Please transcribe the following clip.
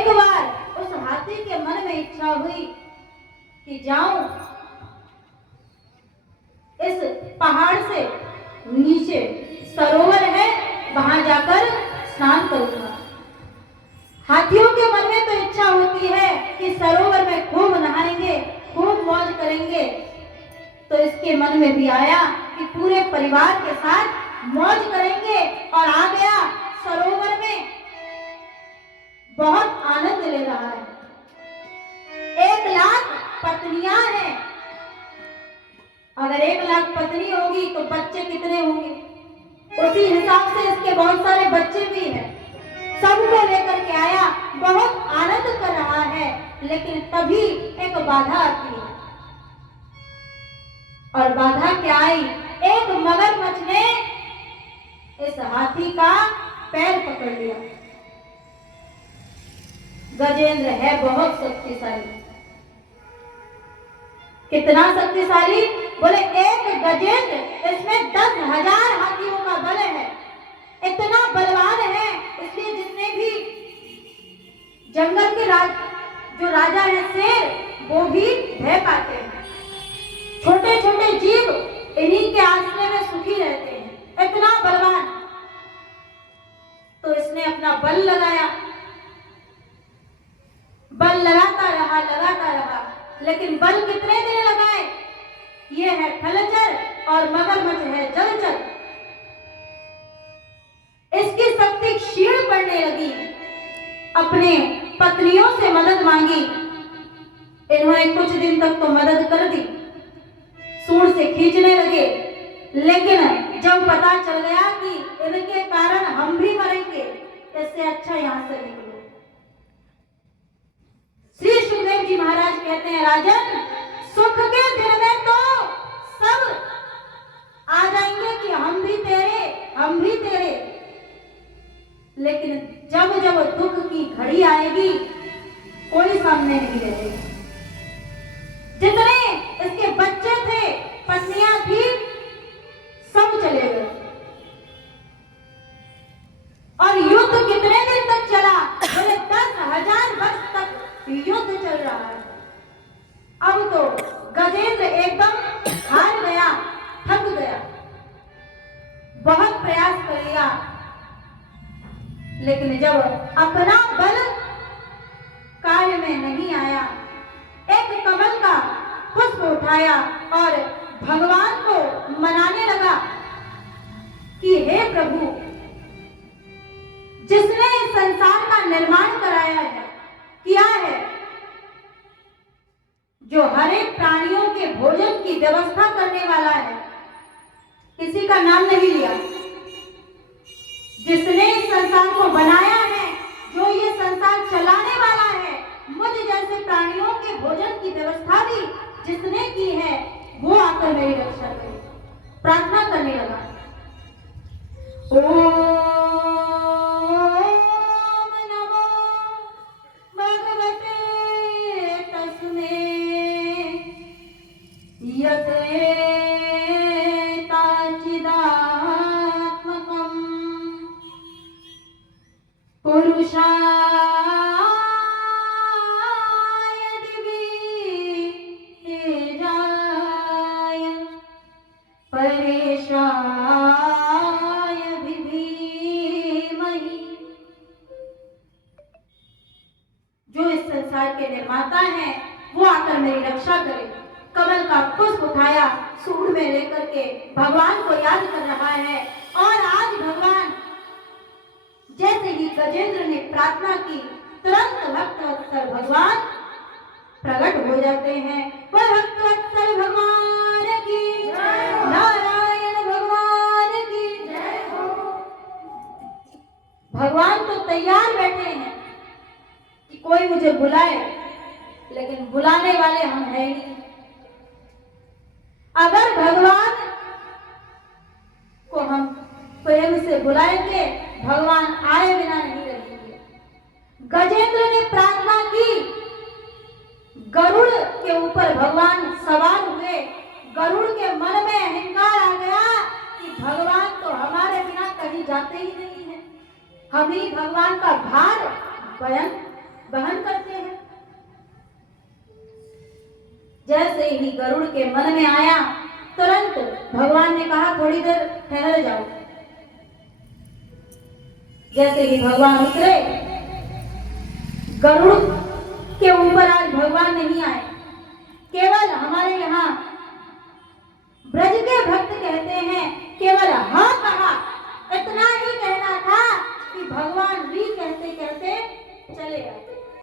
एक बार उस हाथी के मन में इच्छा हुई कि जाऊं इस पहाड़ से नीचे सरोवर है, वहां जाकर स्नान करूंगा। हाथियों के मन में तो इच्छा होती है कि सरोवर में खूब नहाएंगे, खूब मौज करेंगे। तो इसके मन में भी आया कि पूरे परिवार के साथ मौज करेंगे, और आ गया सरोवर में, बहुत आनंद ले रहा है। 1,00,000 पत्नियां हैं। अगर 1,00,000 पत्नी होगी तो बच्चे कितने होंगे? उसी हिसाब से इसके बहुत सारे बच्चे भी हैं। सबको लेकर के आया, बहुत आनंद कर रहा है। लेकिन तभी एक बाधा आती है, और बाधा क्या आई? एक मगरमच्छ ने इस हाथी का पैर पकड़ लिया। गजेंद्र है बहुत शक्तिशाली। कितना शक्तिशाली? बोले एक गजेंद्र, इसमें 10,000 हाथियों का बल है। इतना बलवान है, इसलिए जितने भी जंगल के जो राजा है शेर, वो भी भय पाते हैं। छोटे छोटे जीव इन्हीं के आश्रय में सुखी रहते हैं। इतना बलवान। तो इसने अपना बल लगाया, बल लगाता रहा, लेकिन बल कितने दिन लगाए? ये है थलचर और मगरमच्छ है जलचर। इसकी शक्ति क्षीण पड़ने लगी। अपने पत्नियों से मदद मांगी। इन्होंने कुछ दिन तक तो मदद कर दी, सूंड से खींचने लगे। लेकिन जब पता चल गया कि इनके कारण हम भी मरेंगे, इससे अच्छा यहां से निकलो। श्री सुखदेव जी महाराज कहते हैं, राजन, सुख के दिन में तो सब आ जाएंगे कि हम भी तेरे, लेकिन जब जब दुख की घड़ी आएगी, कोई सामने नहीं रहेगा। जितने इसके बच्चे थे, पत्नियां थी, सब चले गए। और युद्ध कितने दिन तक चला? बोले 10,000 वर्ष तक युद्ध चल रहा है। अब तो गजेंद्र एकदम हार गया, थक गया। बहुत प्रयास कर लिया, लेकिन जब अपना बल कार्य में नहीं आया, एक कमल का पुष्प उठाया और भगवान को मनाने लगा कि हे प्रभु, जिसने इस संसार का निर्माण कराया है, किया है, जो हर एक प्राणियों के भोजन की व्यवस्था करने वाला है, किसी का नाम नहीं लिया, जिसने इस संसार को बनाया है, जो ये संसार चलाने वाला है, मुझ जैसे प्राणियों के भोजन की व्यवस्था भी जिसने की है, वो आकर मेरी रक्षा करे। प्रार्थना करने लगा, ओम नमो भगवते तस्मै यते पुरुषाय दिव्येजाय परेशाय धीमहि। जो इस संसार के निर्माता हैं, वो आकर मेरी रक्षा करे। कमल का पुष्प उठाया, सूंड में लेकर के भगवान को याद कर रहा है। और आज भगवान, जैसे ही गजेंद्र ने प्रार्थना की, तुरंत भक्तवत्सल भगवान प्रकट हो जाते हैं। वह भक्तवत्सल भगवान की जय, नारायण भगवान की जय हो। भगवान तो तैयार बैठे हैं कि कोई मुझे बुलाए, लेकिन बुलाने वाले हम हैं ही नहीं। अगर भगवान को हम प्रेम से बुलाएंगे, भगवान आए बिना नहीं रहेंगे। गजेंद्र ने प्रार्थना की, गरुड़ के ऊपर भगवान सवार हुए। गरुड़ के मन में अहंकार आ गया कि भगवान तो हमारे बिना कहीं जाते ही नहीं है, हम ही भगवान का भार गरुड़ के मन में आया। तुरंत भगवान ने कहा थोड़ी देर ठहर जाओ। जैसे ही भगवान उतरे